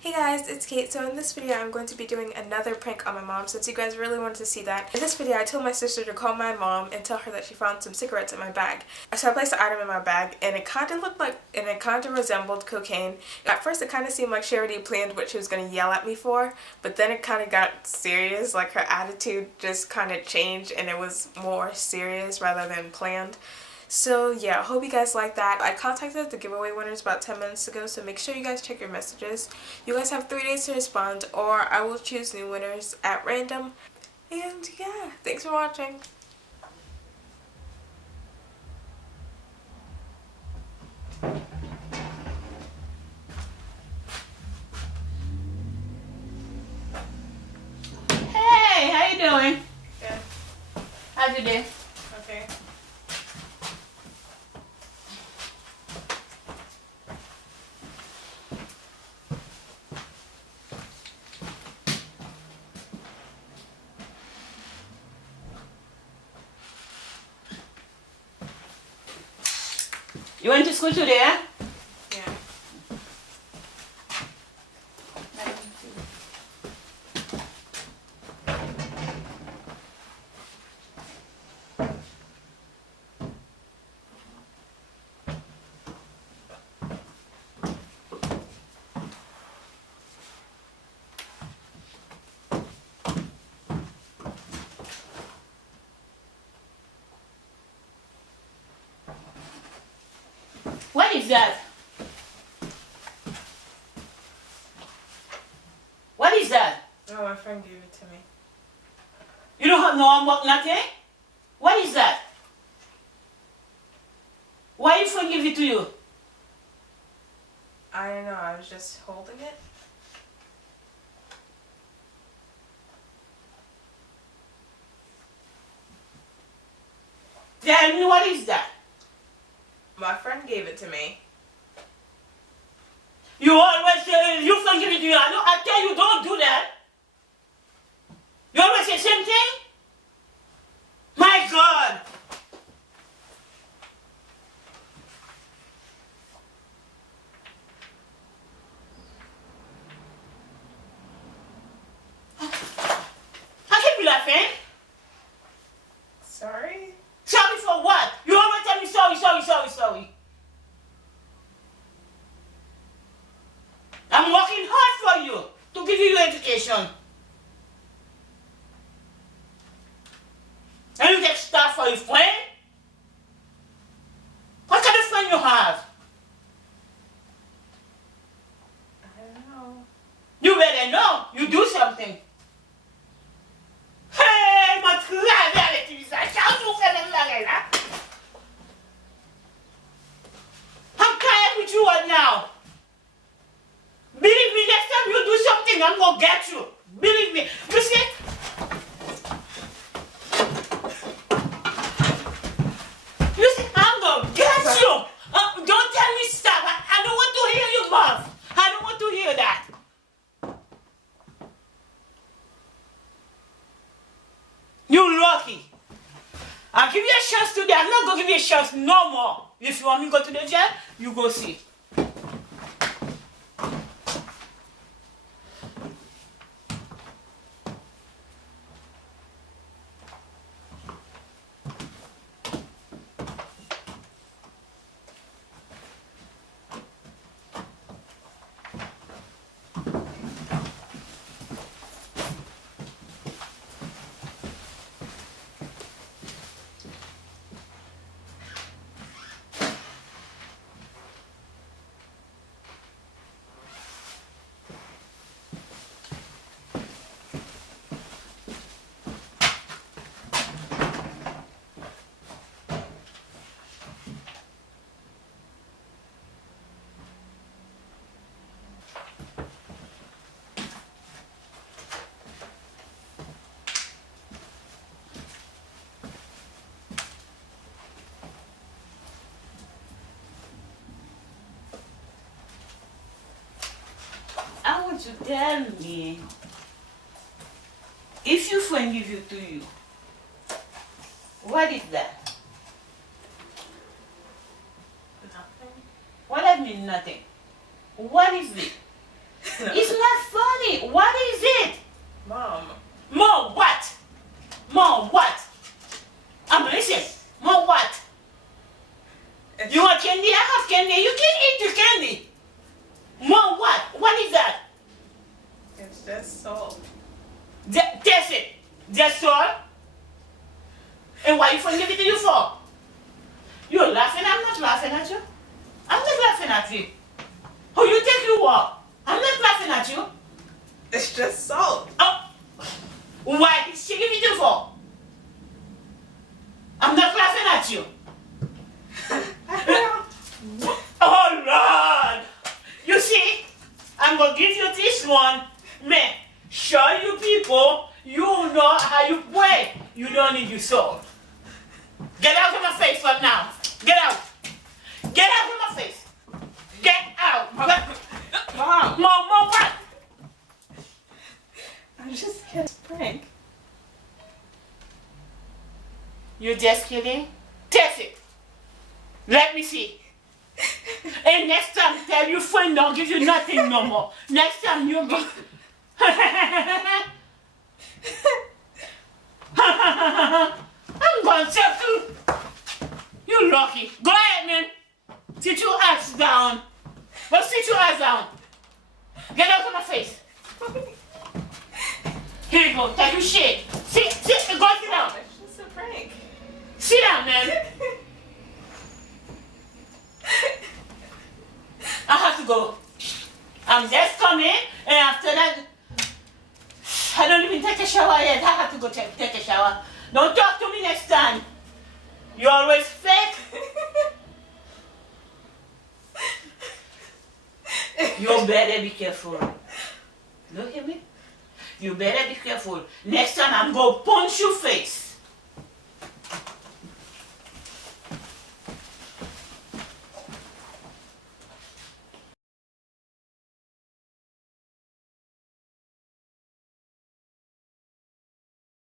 Hey guys, it's Kate. So in this video I'm going to be doing another prank on my mom since you guys really wanted to see that. In this video I told my sister to call my mom and tell her that she found some cigarettes in my bag. So I placed the item in my bag and it kind of looked like, and it kind of resembled cocaine. At first it kind of seemed like she already planned what she was going to yell at me for, but then it kind of got serious, like her attitude just kind of changed and it was more serious rather than planned. So yeah, I hope you guys like that. I contacted the giveaway winners about 10 minutes ago, so make sure you guys check your messages. You guys have 3 days to respond, or I will choose new winners at random. And yeah, thanks for watching. Hey, how you doing? Good. How's your day? Okay. You went to school today, huh? Yeah. What is that? What is that? Oh, my friend gave it to me. You don't have no homework, nothing? What is that? Why your friend give it to you? I don't know, I was just holding it. Tell me, what is that? My friend gave it to me. You always say your friend give it to you. I tell you, don't do that. You always say same thing? My God! I can't be laughing. Sorry? Sorry for what? You always tell me sorry. I'm working hard for you to give you your education. And you get stuff for your friend? What kind of friend you have? I don't know. You better know. You do something. Hey, ma travaille avec lui, ça. Ciao, tout fait même la là. I'm tired with you right now. Believe me, next time you do something, I'm gonna get you. Believe me. You see? You see, I'm gonna get you. Don't tell me stop. I don't want to hear your mouth. I don't want to hear that. You lucky. I'll give you a chance today. I'm not gonna give you a chance no more. If you want me to go to the jail, you go see. I want you to tell me, if your friend give it to you, what is that? Nothing. What does mean nothing? What is it? It's That's all? And why you phone give it to you for? You're laughing, I'm not laughing at you. I'm not laughing at you. Who you think you are? I'm not laughing at you. It's just salt. Oh, why did she give it to you for? I'm not laughing at you. Oh Lord! You see, I'm gonna give you this one. Man, show you people, you know how you pray. You don't need your soul. Get out of my face right now. Get out. Get out of my face. Get out. Mom. Mom, what? I'm just kidding. Prank. You just kidding? Test it. Let me see. And next time, tell your friend don't give you nothing no more. Next time you'll be... I'm gonna tell you. You're lucky. Go ahead, man. Sit your ass down. Go sit your ass down. Get out of my face. Here you go. Take your shit. Sit. Go sit down. It's just a prank. Sit down, man. I have to go. I'm just coming, and after that, I don't even take a shower yet. I have to go take a shower. Don't talk to me next time. You always fake. You better be careful. Look at me. You better be careful. Next time I'm going to punch your face.